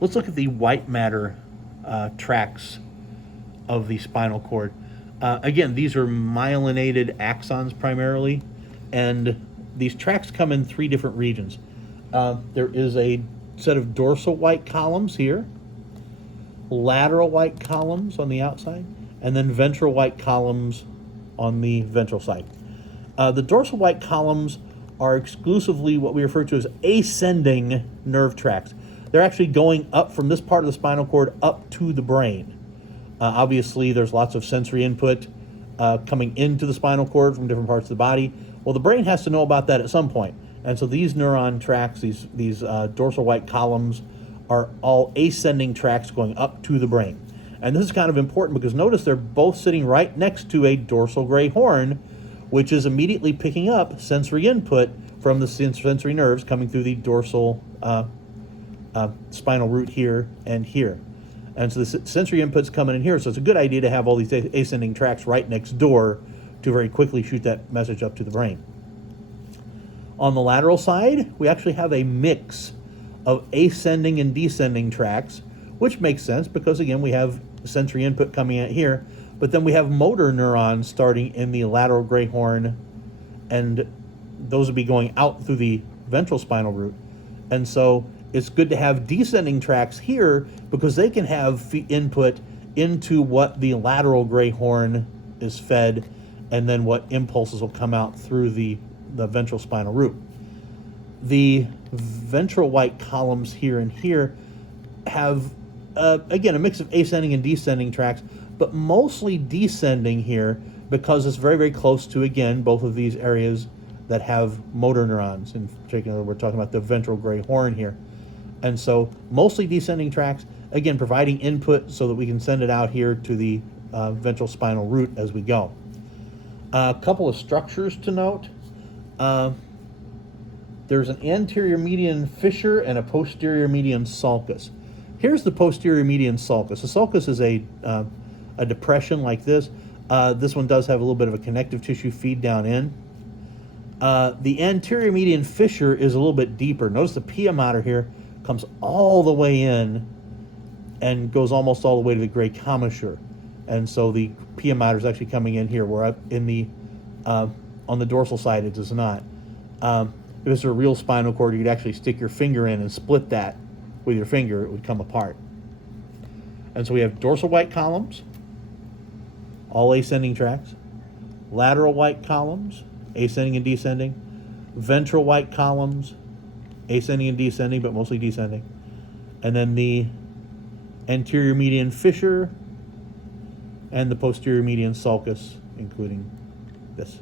Let's look at the white matter tracts of the spinal cord. Again, these are myelinated axons primarily, and these tracts come in three different regions. There is a set of dorsal white columns here, lateral white columns on the outside, and then ventral white columns on the ventral side. The dorsal white columns are exclusively what we refer to as ascending nerve tracts. They're actually going up from this part of the spinal cord up to the brain. Obviously, there's lots of sensory input coming into the spinal cord from different parts of the body. Well, the brain has to know about that at some point. And so these neuron tracts, these dorsal white columns, are all ascending tracts going up to the brain. And this is kind of important because notice they're both sitting right next to a dorsal gray horn, which is immediately picking up sensory input from the sensory nerves coming through the dorsal spinal root here and here. And so the sensory input's coming in here, so it's a good idea to have all these ascending tracts right next door to very quickly shoot that message up to the brain. On the lateral side, we actually have a mix of ascending and descending tracts, which makes sense because, again, we have sensory input coming in here, but then we have motor neurons starting in the lateral gray horn, and those would be going out through the ventral spinal root. And so it's good to have descending tracts here because they can have input into what the lateral gray horn is fed, and then what impulses will come out through the ventral spinal root. The ventral white columns here and here have, again, a mix of ascending and descending tracts, but mostly descending here because it's very, very close to, again, both of these areas that have motor neurons. In particular, we're talking about the ventral gray horn here. And so mostly descending tracts, again, providing input so that we can send it out here to the ventral spinal root as we go. A couple of structures to note. There's an anterior median fissure and a posterior median sulcus. Here's the posterior median sulcus. The sulcus is a depression like this. This one does have a little bit of a connective tissue feed down in. The anterior median fissure is a little bit deeper. Notice the pia mater here comes all the way in and goes almost all the way to the gray commissure. And so the pia mater is actually coming in here, where up in the on the dorsal side it does not. If it's a real spinal cord, you could actually stick your finger in and split that with your finger, it would come apart. And so we have dorsal white columns, all ascending tracts, lateral white columns, ascending and descending, ventral white columns, ascending and descending, but mostly descending, and then the anterior median fissure and the posterior median sulcus, including this.